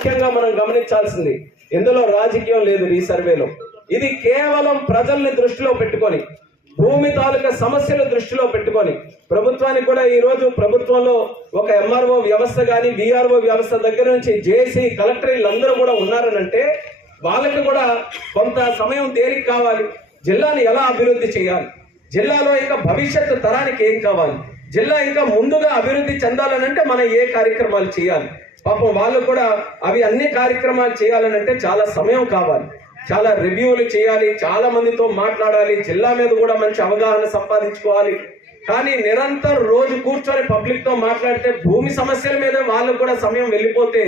ముఖ్యంగా మనం గమనించాల్సింది, ఇందులో రాజకీయం లేదు. ఈ సర్వేలో ఇది కేవలం ప్రజల్ని దృష్టిలో పెట్టుకొని, భూమి తాలూకా సమస్యలు దృష్టిలో పెట్టుకొని, ప్రభుత్వానికి కూడా ఈ రోజు ప్రభుత్వంలో ఒక ఎంఆర్ఓ వ్యవస్థ కానీ విఆర్ఓ వ్యవస్థ దగ్గర నుంచి జేసీ కలెక్టర్ వీళ్ళందరూ కూడా ఉన్నారనంటే వాళ్ళకి కూడా కొంత సమయం తేలిక కావాలి. జిల్లాని ఎలా అభివృద్ధి చేయాలి, జిల్లాలో ఇంకా భవిష్యత్తు తరానికి ఏం కావాలి, జిల్లా ఇంకా ముందుగా అభివృద్ధి చెందాలనంటే మనం ఏ కార్యక్రమాలు చేయాలి. పాపం వాళ్ళు కూడా అవి అన్ని కార్యక్రమాలు చేయాలనంటే చాలా సమయం కావాలి, చాలా రివ్యూలు చేయాలి, చాలా మందితో మాట్లాడాలి, జిల్లా మీద కూడా మంచి అవగాహన సంపాదించుకోవాలి. కానీ నిరంతరం రోజు కూర్చొని పబ్లిక్ తో మాట్లాడితే భూమి సమస్యల మీద వాళ్ళకు కూడా సమయం వెళ్ళిపోతే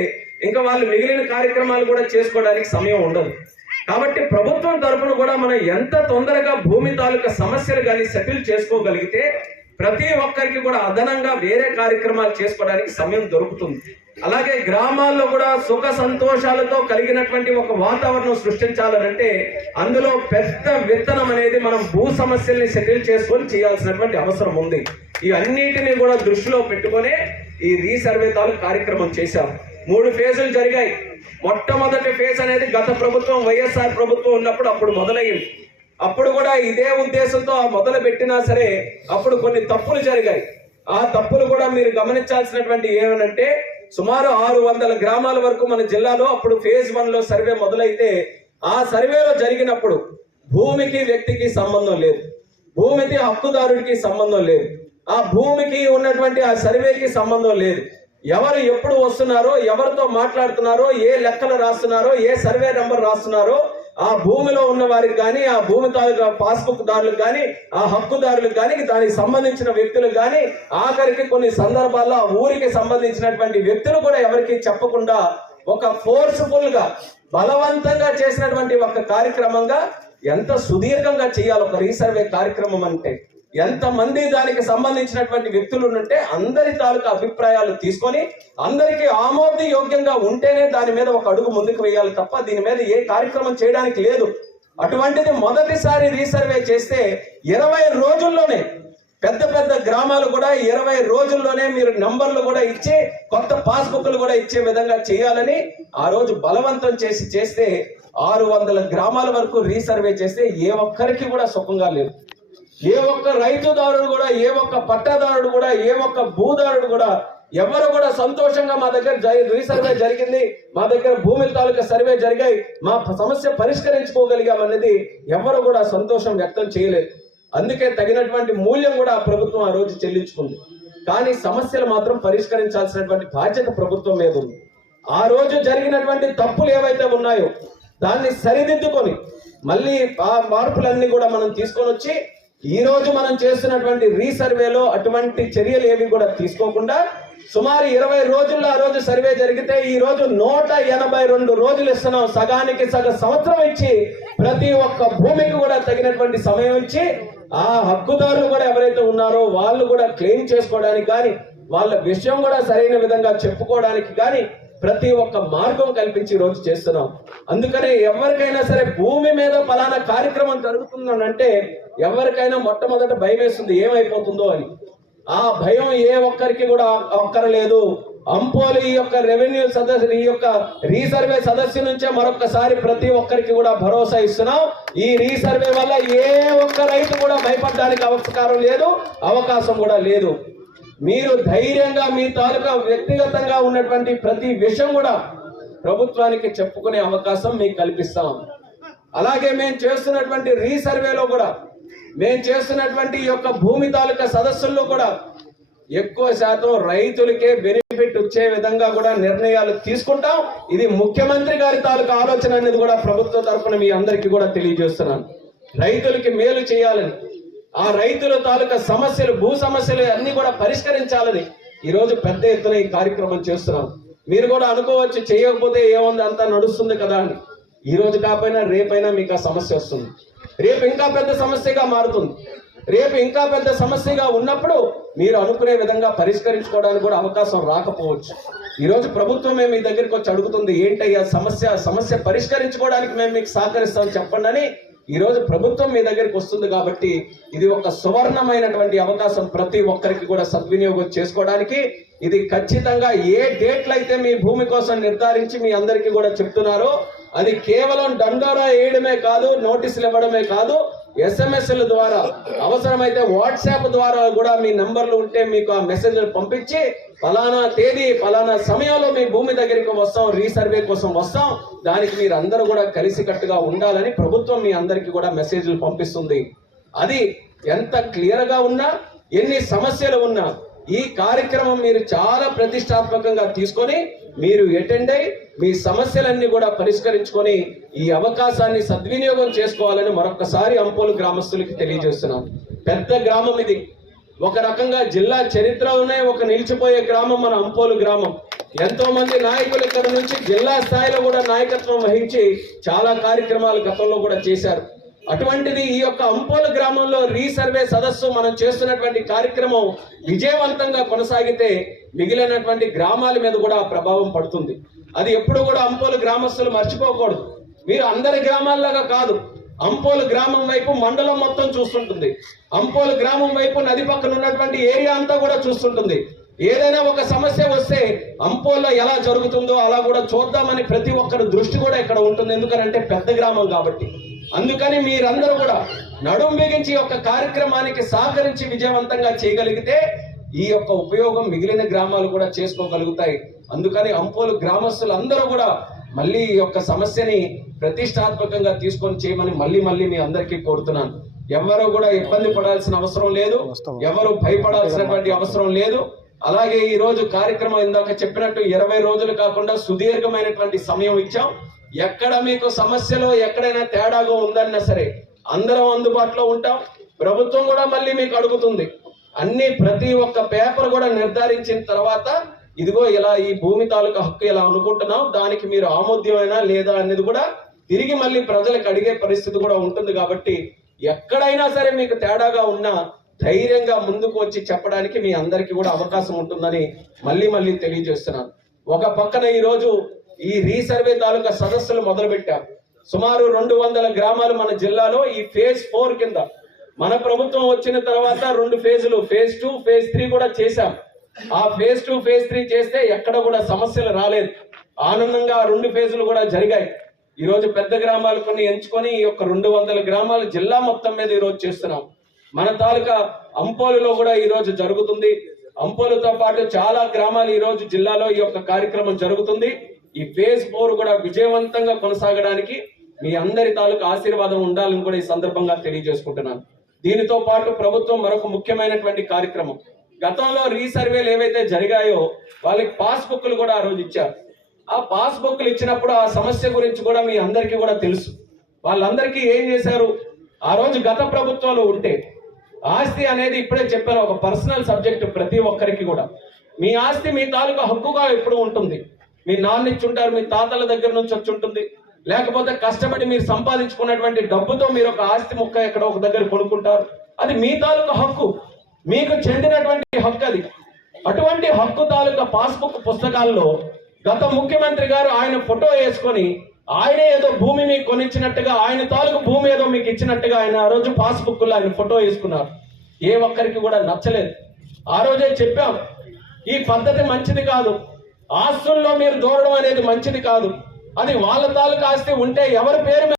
ఇంకా వాళ్ళు మిగిలిన కార్యక్రమాలు కూడా చేసుకోవడానికి సమయం ఉండదు. కాబట్టి ప్రభుత్వం తరఫున కూడా మనం ఎంత తొందరగా భూమి తాలూకా సమస్యలు కానీ సెటిల్ చేసుకోగలిగితే ప్రతి ఒక్కరికి కూడా అదనంగా వేరే కార్యక్రమాలు చేసుకోవడానికి సమయం దొరుకుతుంది. అలాగే గ్రామాల్లో కూడా సుఖ సంతోషాలతో కలిగినటువంటి ఒక వాతావరణం సృష్టించాలనంటే అందులో పెద్ద విత్తనం అనేది మనం భూ సమస్యల్ని సెటిల్ చేసుకొని చేయాల్సినటువంటి అవసరం ఉంది. ఇవన్నిటిని కూడా దృష్టిలో పెట్టుకునే ఈ రీసర్వే తాలూకు కార్యక్రమం చేశాం. 3 ఫేజులు జరిగాయి. మొట్టమొదటి ఫేజ్ అనేది గత ప్రభుత్వం వైఎస్ఆర్ ప్రభుత్వం ఉన్నప్పుడు అప్పుడు మొదలయ్యింది. అప్పుడు కూడా ఇదే ఉద్దేశంతో మొదలు పెట్టినా సరే అప్పుడు కొన్ని తప్పులు జరిగాయి. ఆ తప్పులు కూడా మీరు గమనించాల్సినటువంటి ఏమనంటే సుమారు 600 గ్రామాల వరకు మన జిల్లాలో అప్పుడు ఫేజ్ 1లో సర్వే మొదలైతే ఆ సర్వేలో జరిగినప్పుడు భూమికి వ్యక్తికి సంబంధం లేదు, భూమికి హక్కుదారుడికి సంబంధం లేదు, ఆ భూమికి ఉన్నటువంటి ఆ సర్వేకి సంబంధం లేదు. ఎవరు ఎప్పుడు వస్తున్నారో, ఎవరితో మాట్లాడుతున్నారో, ఏ లెక్కలు రాస్తున్నారో, ఏ సర్వే నెంబర్ రాస్తున్నారో ఆ భూమిలో ఉన్న వారికి కానీ, ఆ భూమి తాలూకా పాస్బుక్ దారులకు కానీ, ఆ హక్కుదారులకు కానీ, దానికి సంబంధించిన వ్యక్తులకు కానీ, ఆఖరికి కొన్ని సందర్భాల్లో ఆ ఊరికి సంబంధించినటువంటి వ్యక్తులు కూడా ఎవరికి చెప్పకుండా ఒక ఫోర్స్ఫుల్ గా బలవంతంగా చేసినటువంటి ఒక కార్యక్రమంగా ఎంత సుదీర్ఘంగా చేయాలి ఒక రీసర్వే కార్యక్రమం అంటే. ఎంతమంది దానికి సంబంధించినటువంటి వ్యక్తులు ఉంటే అందరి తాలూకా అభిప్రాయాలు తీసుకొని అందరికీ ఆమోదయోగ్యంగా ఉంటేనే దాని మీద ఒక అడుగు ముందుకు వేయాలి తప్ప దీని మీద ఏ కార్యక్రమం చేయడానికి లేదు. అటువంటిది మొదటిసారి రీసర్వే చేస్తే 20 రోజుల్లోనే పెద్ద పెద్ద గ్రామాలు కూడా 20 రోజుల్లోనే మీరు నంబర్లు కూడా ఇచ్చి కొత్త పాస్బుక్లు కూడా ఇచ్చే విధంగా చేయాలని ఆ రోజు బలవంతం చేస్తే 600 గ్రామాల వరకు రీసర్వే చేస్తే ఏ ఒక్కరికి కూడా సుఖంగా లేదు. ఏ ఒక్క రైతుదారుడు కూడా, ఏ ఒక్క పట్టాదారుడు కూడా, ఏ ఒక్క భూదారుడు కూడా ఎవరు కూడా సంతోషంగా మా దగ్గర రీసర్వే జరిగింది, మా దగ్గర భూమి తాలూకా సర్వే జరిగాయి, మా సమస్య పరిష్కరించుకోగలిగామనేది ఎవరు కూడా సంతోషం వ్యక్తం చేయలేదు. అందుకే తగినటువంటి మూల్యం కూడా ప్రభుత్వం ఆ రోజు చెల్లించుకుంది. కానీ సమస్యలు మాత్రం పరిష్కరించాల్సినటువంటి బాధ్యత ప్రభుత్వం మీద ఉంది. ఆ రోజు జరిగినటువంటి తప్పులు ఏవైతే ఉన్నాయో దాన్ని సరిదిద్దుకొని మళ్ళీ ఆ మార్పులన్నీ కూడా మనం తీసుకొని వచ్చి ఈ రోజు మనం చేస్తున్నటువంటి రీసర్వేలో అటువంటి చర్యలు ఏవి కూడా తీసుకోకుండా సుమారు 20 రోజుల్లో ఆ రోజు సర్వే జరిగితే ఈ రోజు 182 రోజులు ఇస్తున్నాం. సగానికి సగం సంవత్సరం ఇచ్చి ప్రతి ఒక్క భూమికి కూడా తగినటువంటి సమయం ఇచ్చి ఆ హక్కుదారులు కూడా ఎవరైతే ఉన్నారో వాళ్ళు కూడా క్లెయిమ్ చేసుకోవడానికి కానీ, వాళ్ళ విషయం కూడా సరైన విధంగా చెప్పుకోవడానికి కానీ ప్రతి ఒక్క మార్గం కల్పించి రోజు చేస్తున్నాం. అందుకనే ఎవరికైనా సరే భూమి మీద ఫలానా కార్యక్రమం జరుగుతుందనంటే ఎవరికైనా మొట్టమొదట భయం వేస్తుంది ఏమైపోతుందో అని. ఆ భయం ఏ ఒక్కరికి కూడా అక్కరలేదు. అంపోలి ఈ యొక్క రెవెన్యూ సదస్సు, ఈ యొక్క రీసర్వే సదస్సు నుంచే మరొకసారి ప్రతి ఒక్కరికి కూడా భరోసా ఇస్తున్నాం. ఈ రీసర్వే వల్ల ఏ ఒక్క రైతు కూడా భయపడడానికి అవకాశం లేదు, అవకాశం కూడా లేదు. మీరు ధైర్యంగా మీ తాలూకా వ్యక్తిగతంగా ఉన్నటువంటి ప్రతి విషయం కూడా ప్రభుత్వానికి చెప్పుకునే అవకాశం మీకు కల్పిస్తాం. అలాగే మేము చేస్తున్నటువంటి రీసర్వేలో కూడా, మేము చేస్తున్నటువంటి ఈ యొక్క భూమి తాలూకా సదస్సుల్లో కూడా ఎక్కువ శాతం రైతులకే బెనిఫిట్ వచ్చే విధంగా కూడా నిర్ణయాలు తీసుకుంటాం. ఇది ముఖ్యమంత్రి గారి తాలూకా ఆలోచన అనేది కూడా ప్రభుత్వ తరఫున మీ అందరికీ కూడా తెలియజేస్తున్నాను. రైతులకి మేలు చేయాలని, ఆ రైతుల తాలూకా సమస్యలు, భూ సమస్యలు అన్ని కూడా పరిష్కరించాలని ఈరోజు పెద్ద ఎత్తున ఈ కార్యక్రమం చేస్తున్నాం. మీరు కూడా అనుకోవచ్చు చేయకపోతే ఏముంది అంతా నడుస్తుంది కదా అని. ఈ రోజు కాకపోయినా రేపైనా మీకు ఆ సమస్య వస్తుంది, రేపు ఇంకా పెద్ద సమస్యగా మారుతుంది. రేపు ఇంకా పెద్ద సమస్యగా ఉన్నప్పుడు మీరు అనుకునే విధంగా పరిష్కరించుకోవడానికి కూడా అవకాశం రాకపోవచ్చు. ఈరోజు ప్రభుత్వమే మీ దగ్గరికి వచ్చి అడుగుతుంది, ఏంటయ్యా సమస్య పరిష్కరించుకోవడానికి మేము మీకు సహకరిస్తాం చెప్పండి అని. ఈరోజు ప్రభుత్వం మీ దగ్గరికి వస్తుంది కాబట్టి ఇది ఒక సువర్ణమైనటువంటి అవకాశం ప్రతి ఒక్కరికి కూడా సద్వినియోగం చేసుకోవడానికి. ఇది ఖచ్చితంగా ఏ డేట్లు అయితే మీ భూమి కోసం నిర్ధారించి మీ అందరికీ కూడా చెప్తున్నారో అది కేవలం దండోరా వేయడమే కాదు, నోటీసులు ఇవ్వడమే కాదు, ఎస్ఎంఎస్ల ద్వారా అవసరమైతే వాట్సాప్ ద్వారా కూడా మీ నంబర్లు ఉంటే మీకు ఆ మెసేజ్లు పంపించి ఫలానా తేదీ ఫలానా సమయంలో మీ భూమి దగ్గరికి వస్తాం, రీసర్వే కోసం వస్తాం, దానికి మీరు అందరూ కూడా కలిసికట్టుగా ఉండాలని ప్రభుత్వం మీ అందరికీ కూడా మెసేజ్లు పంపిస్తుంది. అది ఎంత క్లియర్గా ఉన్నా, ఎన్ని సమస్యలు ఉన్నా ఈ కార్యక్రమం మీరు చాలా ప్రతిష్టాత్మకంగా తీసుకొని మీరు అటెండ్ అయ్యి మీ సమస్యలన్నీ కూడా పరిష్కరించుకొని ఈ అవకాశాన్ని సద్వినియోగం చేసుకోవాలని మరొకసారి అంపోలు గ్రామస్తులకి తెలియజేస్తున్నాం. పెద్ద గ్రామం ఇది, ఒక రకంగా జిల్లా చరిత్రలోనే ఒక నిలిచిపోయే గ్రామం మన అంపోలు గ్రామం. ఎంతో మంది నాయకులు ఇక్కడ నుంచి జిల్లా స్థాయిలో కూడా నాయకత్వం వహించి చాలా కార్యక్రమాలు గతంలో కూడా చేశారు. అటువంటిది ఈ యొక్క అంపోలు గ్రామంలో రీసర్వే సదస్సు మనం చేస్తున్నటువంటి కార్యక్రమం విజయవంతంగా కొనసాగితే మిగిలినటువంటి గ్రామాల మీద కూడా ప్రభావం పడుతుంది. అది ఎప్పుడు కూడా అంపోలు గ్రామస్తులు మర్చిపోకూడదు. మీరు అందరి గ్రామాల్లాగా కాదు, అంపోలు గ్రామం వైపు మండలం మొత్తం చూస్తుంటుంది, అంపోలు గ్రామం వైపు నది పక్కన ఉన్నటువంటి ఏరియా అంతా కూడా చూస్తుంటుంది. ఏదైనా ఒక సమస్య వస్తే అంపోల్లో ఎలా జరుగుతుందో అలా కూడా చూద్దామని ప్రతి ఒక్కరి దృష్టి కూడా ఇక్కడ ఉంటుంది. ఎందుకంటే పెద్ద గ్రామం కాబట్టి. అందుకని మీరందరూ కూడా నడుం బిగించి యొక్క కార్యక్రమానికి సహకరించి విజయవంతంగా చేయగలిగితే ఈ యొక్క ఉపయోగం మిగిలిన గ్రామాలు కూడా చేసుకోగలుగుతాయి. అందుకని అంపోలు గ్రామస్తులు అందరూ కూడా మళ్ళీ ఈ యొక్క సమస్యని ప్రతిష్టాత్మకంగా తీసుకొని చేయమని మళ్ళీ మీ అందరికీ కోరుతున్నాను. ఎవరు కూడా ఇబ్బంది పడాల్సిన అవసరం లేదు, ఎవరు భయపడాల్సినటువంటి అవసరం లేదు. అలాగే ఈ రోజు కార్యక్రమం ఇందాక చెప్పినట్టు 20 రోజులు కాకుండా సుదీర్ఘమైనటువంటి సమయం ఇచ్చాం. ఎక్కడ మీకు సమస్యలో ఎక్కడైనా తేడాగా ఉందన్నా సరే అందరం అందుబాటులో ఉంటాం. ప్రభుత్వం కూడా మళ్ళీ మీకు అడుగుతుంది. ప్రతి ఒక్క పేపర్ కూడా నిర్ధారించిన తర్వాత ఇదిగో ఇలా ఈ భూమి తాలూకా హక్కు ఇలా అనుకుంటున్నాం, దానికి మీరు ఆమోద్యమైనా లేదా అనేది కూడా తిరిగి మళ్ళీ ప్రజలకు అడిగే పరిస్థితి కూడా ఉంటుంది. కాబట్టి ఎక్కడైనా సరే మీకు తేడాగా ఉన్నా ధైర్యంగా ముందుకు వచ్చి చెప్పడానికి మీ అందరికీ కూడా అవకాశం ఉంటుందని మళ్ళీ తెలియజేస్తున్నాను. ఒక పక్కన ఈరోజు ఈ రీసర్వే తాలూకా సదస్సులు మొదలుపెట్టాం. సుమారు 200 గ్రామాలు మన జిల్లాలో ఈ ఫేజ్ 4 కింద మన ప్రభుత్వం వచ్చిన తర్వాత 2 ఫేజులు, ఫేజ్ 2, ఫేజ్ 3 కూడా చేశాం. ఆ ఫేజ్ 2, ఫేజ్ 3 చేస్తే ఎక్కడ కూడా సమస్యలు రాలేదు. ఆనందంగా 2 ఫేజులు కూడా జరిగాయి. ఈ రోజు పెద్ద గ్రామాలు కొన్ని ఎంచుకొని ఈ యొక్క 200 గ్రామాలు జిల్లా మొత్తం మీద ఈ రోజు చేస్తున్నాం. మన తాలూకా అంపోలులో కూడా ఈ రోజు జరుగుతుంది. అంపోలుతో పాటు చాలా గ్రామాలు ఈ రోజు జిల్లాలో ఈ యొక్క కార్యక్రమం జరుగుతుంది. ఈ ఫేజ్ 4 కూడా విజయవంతంగా కొనసాగడానికి మీ అందరి తాలూకా ఆశీర్వాదం ఉండాలని కూడా ఈ సందర్భంగా తెలియజేసుకుంటున్నాను. దీనితో పాటు ప్రభుత్వం మరొక ముఖ్యమైనటువంటి కార్యక్రమం, గతంలో రీసర్వేలు ఏవైతే జరిగాయో వాళ్ళకి పాస్బుక్లు కూడా ఆ రోజు ఇచ్చారు. ఆ పాస్బుక్లు ఇచ్చినప్పుడు ఆ సమస్య గురించి కూడా మీ అందరికీ కూడా తెలుసు. వాళ్ళందరికీ ఏం చేశారు, ఆ రోజు గత ప్రభుత్వంలో ఉంటే ఆస్తి అనేది ఇప్పుడే చెప్పాను ఒక పర్సనల్ సబ్జెక్ట్. ప్రతి ఒక్కరికి కూడా మీ ఆస్తి మీ తాలూకా హక్కుగా ఎప్పుడు ఉంటుంది. మీ నాన్న ఇచ్చుంటారు, మీ తాతల దగ్గర నుంచి వచ్చి ఉంటుంది, లేకపోతే కష్టపడి మీరు సంపాదించుకున్నటువంటి డబ్బుతో మీరు ఒక ఆస్తి ముక్క ఎక్కడ ఒక దగ్గర కొనుక్కుంటారు. అది మీ తాలూకా హక్కు, మీకు చెందినటువంటి హక్కు అది. అటువంటి హక్కు తాలూకా పాస్బుక్ పుస్తకాల్లో గత ముఖ్యమంత్రి గారు ఆయన ఫోటో వేసుకొని ఆయనే ఏదో భూమి మీకు కొనిచ్చినట్టుగా, ఆయన తాలూకు భూమి ఏదో మీకు ఇచ్చినట్టుగా ఆయన ఆ రోజు పాస్బుక్లో ఆయన ఫోటో వేసుకున్నారు. ఏ ఒక్కరికి కూడా నచ్చలేదు. ఆ రోజే చెప్పాం, ఈ పద్ధతి మంచిది కాదు, ఆస్తుల్లో మీరు దూరడం అనేది మంచిది కాదు. అది వాళ్ళ తాలూకు ఆస్తి ఉంటే ఎవరి పేరు